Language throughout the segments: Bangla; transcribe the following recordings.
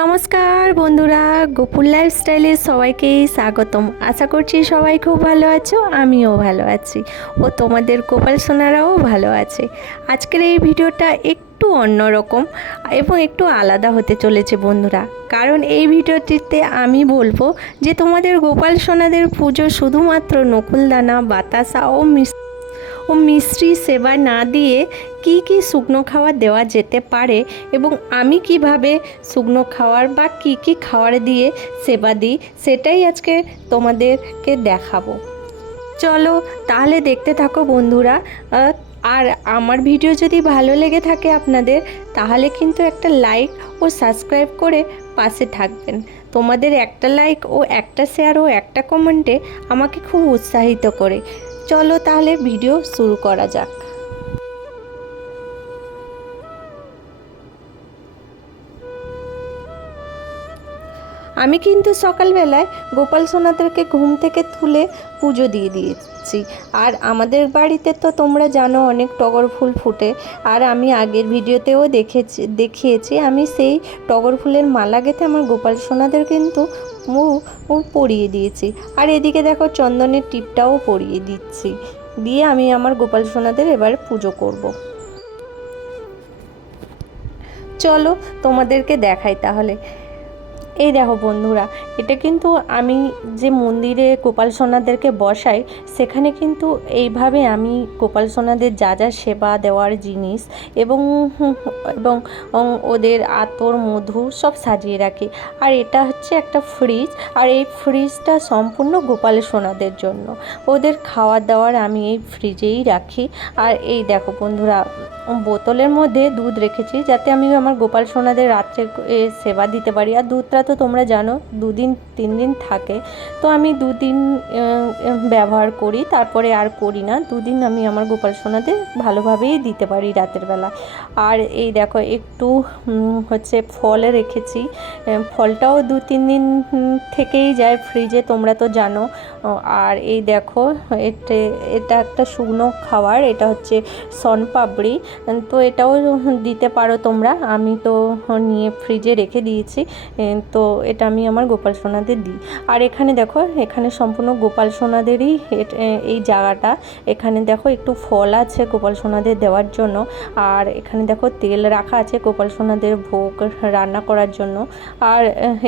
নমস্কার বন্ধুরা, গোপুর লাইফস্টাইলে সবাইকে স্বাগতম। আশা করছি সবাই খুব ভালো আছো, আমিও ভালো আছি ও তোমাদের গোপাল সোনারাও ভালো আছে। আজকের এই ভিডিওটা একটু অন্যরকম এবং একটু আলাদা হতে চলেছে বন্ধুরা, কারণ এই ভিডিওটিতে আমি বলবো যে তোমাদের গোপাল সোনাদের পুজো শুধুমাত্র নকুলদানা, বাতাসা ও মিষ্টি সেবা না দিয়ে কি কি শুকনো খাবার দেওয়া যেতে পারে এবং আমি কিভাবে শুকনো খাবার বা কি কি খাবার দিয়ে সেবা দিই সেটাই আজকে তোমাদেরকে দেখাবো। চলো তাহলে দেখতে থাকো বন্ধুরা। আর আমার ভিডিও যদি ভালো লেগে থাকে আপনাদের, তাহলে কিন্তু একটা লাইক ও সাবস্ক্রাইব করে পাশে থাকবেন। তোমাদের একটা লাইক ও একটা শেয়ার ও একটা কমেন্টে আমাকে খুব উৎসাহিত করে। চলো তাহলে ভিডিও শুরু করা যাক। আমি কিন্তু সকালবেলায় গোপাল সোনাদেরকে ঘুম থেকে তুলে পুজো দিয়ে দিয়েছি। আর আমাদের বাড়িতে তো তোমরা জানো অনেক টগর ফুল ফুটে, আর আমি আগের ভিডিওতেও দেখিয়েছি আমি সেই টগর ফুলের মালা গেঁথে আমার গোপাল সোনাদের কিন্তু পরিয়ে দিয়েছি। আর এদিকে দেখো চন্দনের টিপটাও পরিয়ে দিচ্ছি, দিয়ে আমি আমার গোপাল সোনাদের এবার পুজো করব। চলো তোমাদেরকে দেখাই তাহলে। এই দেখো বন্ধুরা, এটা কিন্তু আমি যে মন্দিরে গোপাল সোনাদেরকে বসাই, সেখানে কিন্তু এইভাবে আমি গোপাল সোনাদের যা যা সেবা দেওয়ার জিনিস এবং এবং ওদের আতর মধু সব সাজিয়ে রাখি। আর এটা হচ্ছে একটা ফ্রিজ, আর এই ফ্রিজটা সম্পূর্ণ গোপাল সোনাদের জন্য। ওদের খাওয়ার দাওয়ার আমি এই ফ্রিজেই রাখি। আর এই দেখো বন্ধুরা, বোতলের মধ্যে দুধ রেখেছি যাতে আমি আমার গোপাল সোনাদের রাত্রে সেবা দিতে পারি। আর দুধটা তো তোমরা জানো 2-3 দিন থাকে, তো আমি 2 দিন ব্যবহার করি, তারপরে আর করি না। 2 দিন আমি আমার গোপাল সোনাদের ভালোভাবেই দিতে পারি রাতের বেলা। আর এই দেখো একটু হচ্ছে ফল রেখেছি, ফলটাও 2-3 দিন থেকেই যায় ফ্রিজে, তোমরা তো জানো। আর এই দেখো এটা একটা শুকনো খাবার, এটা হচ্ছে শনপাপড়ি, তো এটাও দিতে পারো তোমরা। আমি তো নিয়ে ফ্রিজে রেখে দিয়েছি, তো এটা আমি আমার গোপাল সোনাদের দিই। আর এখানে দেখো, এখানে সম্পূর্ণ গোপাল সোনাদেরই এই জায়গাটা। এখানে দেখো একটু ফল আছে গোপাল সোনাদের দেওয়ার জন্য, আর এখানে দেখো তেল রাখা আছে গোপাল সোনাদের ভোগ রান্না করার জন্য। আর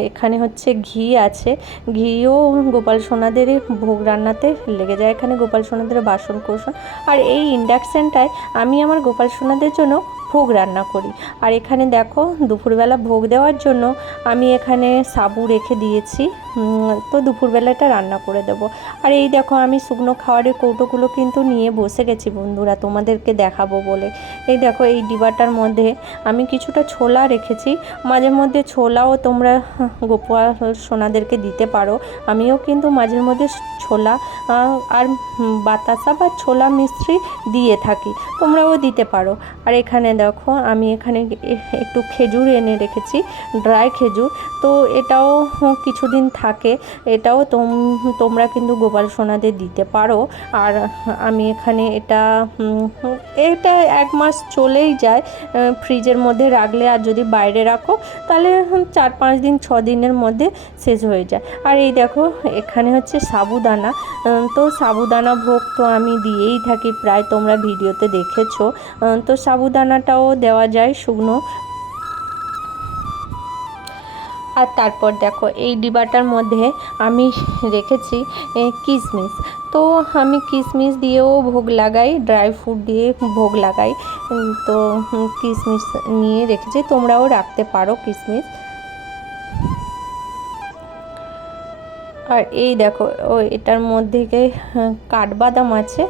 এখানে হচ্ছে ঘি আছে, ঘিও গোপাল সোনাদেরই ভোগ রান্নাতে লেগে যায়। এখানে গোপাল সোনাদের বাসন কোসন, আর এই ইন্ডাকশানটায় আমি আমার গোপাল সোনাদের জন্য ভোগ রান্না করি। আর এখানে দেখো দুপুরবেলা ভোগ দেওয়ার জন্য আমি এখানে সাবু রেখে দিয়েছি, তো দুপুরবেলাটা রান্না করে দেব। আর এই দেখো আমি শুকনো খাবারের কৌটোগুলো কিন্তু নিয়ে বসে গেছি বন্ধুরা তোমাদেরকে দেখাবো বলে। এই দেখো এই ডিবাটার মধ্যে আমি কিছুটা ছোলা রেখেছি, মাঝে মধ্যে ছোলাও তোমরা গোপাল সোনাদেরকে দিতে পারো। আমিও কিন্তু মাঝে মধ্যে ছোলা আর বাতাসা বা ছোলা মিশ্রি দিয়ে থাকি, তোমরাও দিতে পারো। আর এখানে দেখো আমি এখানে একটু খেজুর এনে রেখেছি, ড্রাই খেজুর, তো এটাও কিছুদিন থাকে, এটাও তোমরা কিন্তু গোপাল সোনাদের দিতে পারো। আর আমি এখানে এটা 1 মাস চলেই যায় ফ্রিজের মধ্যে রাখলে, আর যদি বাইরে রাখো তাহলে 4-5 দিন 6 দিনের মধ্যে শেষ হয়ে যায়। আর এই দেখো এখানে হচ্ছে সাবুদানা, তো সাবুদানা ভোগ তো আমি দিয়েই থাকি প্রায়, তোমরা ভিডিওতে দেখেছো। তো সাবুদানাটাও দেওয়া যায় শুকনো। আর তারপর দেখো এই ডিবাটার মধ্যে আমি রেখেছি কিশমিশ, তো আমি কিশমিশ দিয়েও ভোগ লাগাই, ড্রাই ফ্রুট দিয়ে ভোগ লাগাই। তো কিশমিশ নিয়ে রেখেছি, তোমরাও রাখতে পারো কিশমিশ। আর এই দেখো এটার মধ্যে কাঠবাদাম আছে,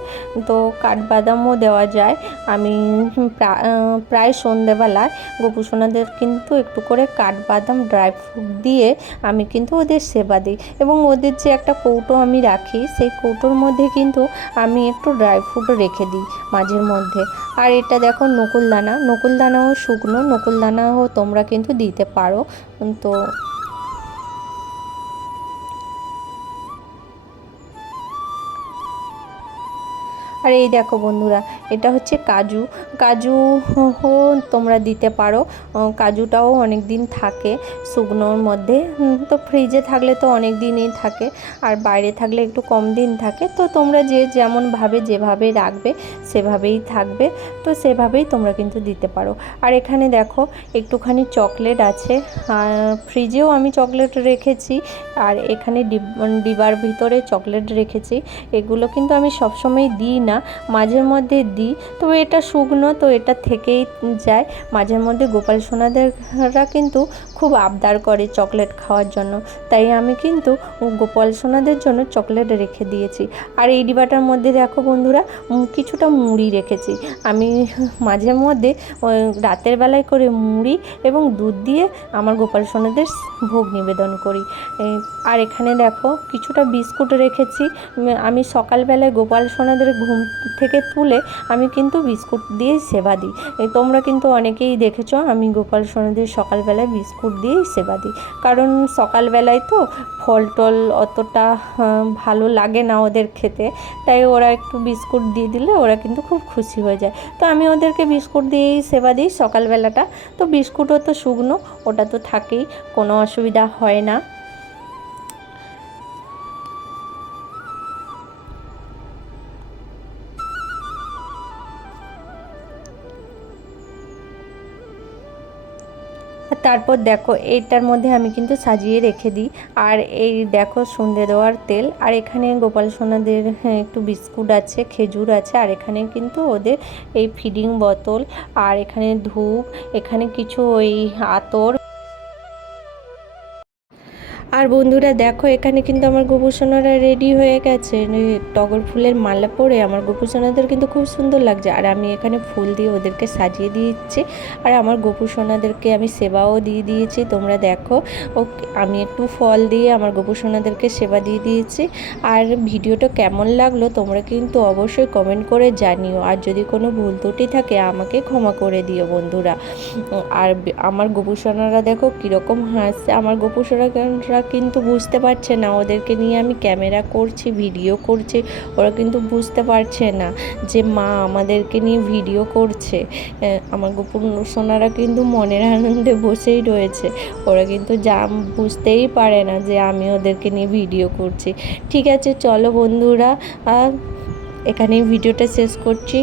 তো কাঠবাদামও দেওয়া যায়। আমি প্রায় সন্ধেবেলায় গোপুসোনাদের কিন্তু একটু করে কাঠবাদাম ড্রাই ফ্রুট দিয়ে আমি কিন্তু ওদের সেবা দিই, এবং ওদের যে একটা কৌটো আমি রাখি, সেই কৌটোর মধ্যে কিন্তু আমি একটু ড্রাই ফ্রুট রেখে দিই মাঝের মধ্যে। আর এটা দেখো নকুলদানাও শুকনো নকুলদানাও তোমরা কিন্তু দিতে পারো। তো আর এই দেখো বন্ধুরা, এটা হচ্ছে কাজু। কাজু তোমরা দিতে পারো, কাজুটাও অনেক দিন থাকে শুকনোর মধ্যে। তো ফ্রিজে থাকলে তো অনেক দিনই থাকে, আর বাইরে থাকলে একটু কম দিন থাকে। তো তোমরা যে যেমনভাবে যেভাবে রাখবে সেভাবেই থাকবে, তো সেভাবেই তোমরা কিন্তু দিতে পারো। আর এখানে দেখো একটুখানি চকলেট আছে, ফ্রিজেও আমি চকলেট রেখেছি, আর এখানে ডিবার ভিতরে চকলেট রেখেছি। এগুলো কিন্তু আমি সবসময় দিই না, মাঝের মধ্যে দিই। তো এটা শুকনো, তো এটা থেকেই যায়। মাঝের মধ্যে গোপাল সোনাদেররা কিন্তু খুব আবদার করে চকলেট খাওয়ার জন্য, তাই আমি কিন্তু গোপাল সোনাদের জন্য চকলেট রেখে দিয়েছি। আর এই ডিবাটার মধ্যে দেখো বন্ধুরা, কিছুটা মুড়ি রেখেছি। আমি মাঝে মধ্যে রাতের বেলায় করে মুড়ি এবং দুধ দিয়ে আমার গোপাল সোনাদের ভোগ নিবেদন করি। আর এখানে দেখো কিছুটা বিস্কুট রেখেছি। আমি সকালবেলায় গোপাল সোনাদের ঘুম থেকে তুলে আমি কিন্তু বিস্কুট দিয়েই সেবা দিই। তোমরা কিন্তু অনেকেই দেখেছো আমি গোপাল সোনাদের সকালবেলায় বিস্কুট দিয়েই সেবা দিই, কারণ সকালবেলায় তো ফল টল অতটা ভালো লাগে না ওদের খেতে, তাই ওরা একটু বিস্কুট দিয়ে দিলে ওরা কিন্তু খুব খুশি হয়ে যায়। তো আমি ওদেরকে বিস্কুট দিয়েই সেবা দিই সকালবেলাটা। তো বিস্কুটও তো শুকনো, ওটা তো থাকেই, কোনো অসুবিধা হয় না। আর তারপর দেখো এইটার মধ্যে আমি কিন্তু সাজিয়ে রেখে দিই। আর এই দেখো সন্ধে দেওয়ার তেল, আর এখানে গোপাল সোনাদের একটু বিস্কুট আছে, খেজুর আছে, আর এখানে কিন্তু ওদের এই ফিডিং বোতল, আর এখানে ধূপ, এখানে কিছু ওই আতর। আর বন্ধুরা দেখো এখানে কিন্তু আমার গোপুসোনারা রেডি হয়ে গেছে, টগর ফুলের মালা পরে আমার গোপুসোনাদের কিন্তু খুব সুন্দর লাগছে। আর আমি এখানে ফুল দিয়ে ওদেরকে সাজিয়ে দিয়েছি, আর আমার গোপুসোনাদেরকে আমি সেবাও দিয়ে দিয়েছি। তোমরা দেখো আমি একটু ফল দিয়ে আমার গোপুসোনাদেরকে সেবা দিয়ে দিয়েছি। আর ভিডিওটা কেমন লাগলো তোমরা কিন্তু অবশ্যই কমেন্ট করে জানিও, আর যদি কোনো ভুল ত্রুটি থাকে আমাকে ক্ষমা করে দিও বন্ধুরা। আর আমার গোপুসোনারা দেখো কীরকম হাসছে। আমার গোপুসোনারা কিন্তু বুঝতে পারছে না ওদেরকে নিয়ে আমি ক্যামেরা করছি, ভিডিও করছি। ওরা কিন্তু বুঝতে পারছে না যে মা আমাদেরকে নিয়ে ভিডিও করছে। আমার গোপুসোনারা কিন্তু মনের আনন্দে বসেই রয়েছে, ওরা কিন্তু বুঝতেই পারে না যে আমি ওদেরকে নিয়ে ভিডিও করছি। ঠিক আছে চলো বন্ধুরা, এখানেই ভিডিওটা শেষ করছি।